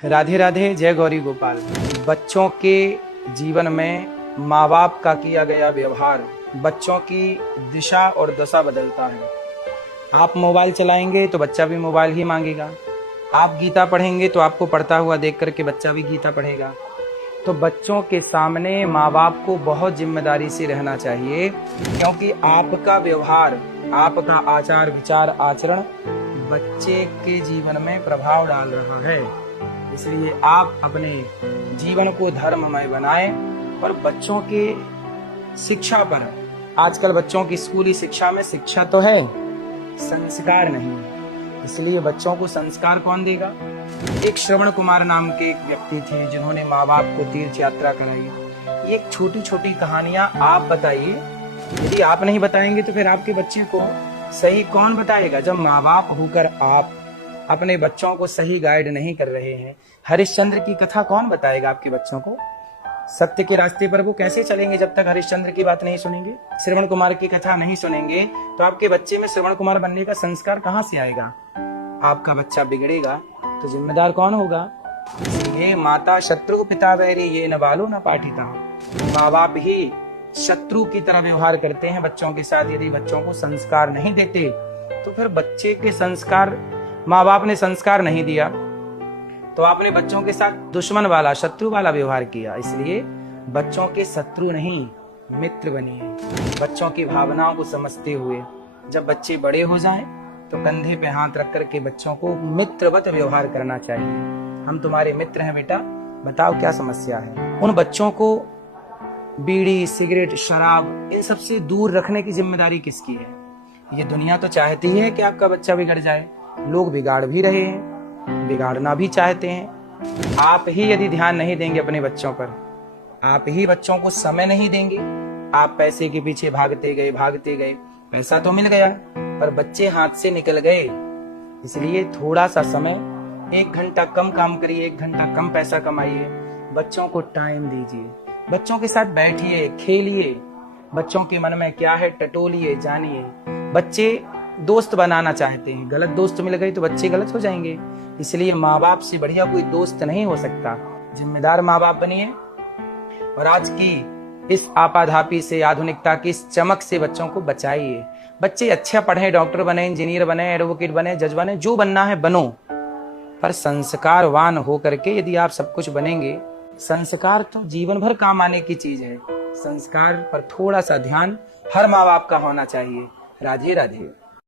राधे राधे, जय गौरी गोपाल। बच्चों के जीवन में माँ बाप का किया गया व्यवहार बच्चों की दिशा और दशा बदलता है। आप मोबाइल चलाएंगे तो बच्चा भी मोबाइल ही मांगेगा। आप गीता पढ़ेंगे तो आपको पढ़ता हुआ देख करके बच्चा भी गीता पढ़ेगा। तो बच्चों के सामने माँ बाप को बहुत जिम्मेदारी से रहना चाहिए, क्योंकि आपका व्यवहार, आपका आचार विचार आचरण बच्चे के जीवन में प्रभाव डाल रहा है। इसलिए आप अपने जीवन को धर्ममय बनाएं और बच्चों के शिक्षा पर, आजकल बच्चों की स्कूली शिक्षा में शिक्षा तो है, संस्कार नहीं है। इसलिए बच्चों को संस्कार कौन देगा? एक श्रवण कुमार नाम के एक व्यक्ति थे जिन्होंने माँ बाप को तीर्थ यात्रा कराई। ये छोटी छोटी कहानियां आप बताइए। यदि आप नहीं बताएंगे तो फिर आपके बच्चे को सही कौन बताएगा? जब माँ बाप होकर आप अपने बच्चों को सही गाइड नहीं कर रहे हैं। हरिश्चंद्र की कथा कौन बताएगा आपके बच्चों को? सत्य के रास्ते पर वो कैसे चलेंगे जब तक हरिश्चंद्र की बात नहीं सुनेंगे, श्रवण कुमार की कथा नहीं सुनेंगे? तो आपके बच्चे में श्रवण कुमार बनने का संस्कार कहाँ से आएगा? आपका बच्चा बिगड़ेगा तो जिम्मेदार कौन होगा? इसलिए माता शत्रु पिता वैरी ये न बालो न पाठिता। माँ बाप ही शत्रु की तरह व्यवहार करते हैं बच्चों के साथ। यदि बच्चों को संस्कार नहीं देते तो फिर बच्चे के संस्कार, माँ बाप ने संस्कार नहीं दिया तो आपने बच्चों के साथ दुश्मन वाला, शत्रु वाला व्यवहार किया। इसलिए बच्चों के शत्रु नहीं, मित्र बनिए। बच्चों की भावनाओं को समझते हुए जब बच्चे बड़े हो जाएं तो कंधे पे हाथ रख करके बच्चों को मित्रवत व्यवहार करना चाहिए। हम तुम्हारे मित्र हैं बेटा, बताओ क्या समस्या है। उन बच्चों को बीड़ी, सिगरेट, शराब इन सब से दूर रखने की जिम्मेदारी किसकी है? ये दुनिया तो चाहती है कि आपका बच्चा बिगड़ जाए। लोग बिगाड़ भी रहे हैं, बिगाड़ना भी चाहते हैं। आप ही यदि ध्यान नहीं देंगे अपने बच्चों पर, आप ही बच्चों को समय नहीं देंगे, आप पैसे के पीछे भागते गए, पैसा तो मिल गया पर बच्चे हाथ से निकल गए। इसलिए थोड़ा सा समय, 1 घंटा कम काम करिए, 1 घंटा कम पैसा कमाइए, बच्चों को टाइम दीजिए, बच्चों के साथ बैठिए, खेलिए, बच्चों के मन में क्या है टटोलिए, जानिए। बच्चे दोस्त बनाना चाहते हैं, गलत दोस्त मिल गए तो बच्चे गलत हो जाएंगे। इसलिए माँ बाप से बढ़िया कोई दोस्त नहीं हो सकता। जिम्मेदार माँ बाप बनिए और आज की इस आपाधापी से, आधुनिकता की इस चमक से बच्चों को बचाइए। बच्चे अच्छा पढ़े, डॉक्टर बने, इंजीनियर बने, एडवोकेट बने, जज बने, जो बनना है बनो, पर संस्कारवान हो करके यदि आप सब कुछ बनेंगे। संस्कार तो जीवन भर काम आने की चीज है। संस्कार पर थोड़ा सा ध्यान हर माँ बाप का होना चाहिए। राधे राधे।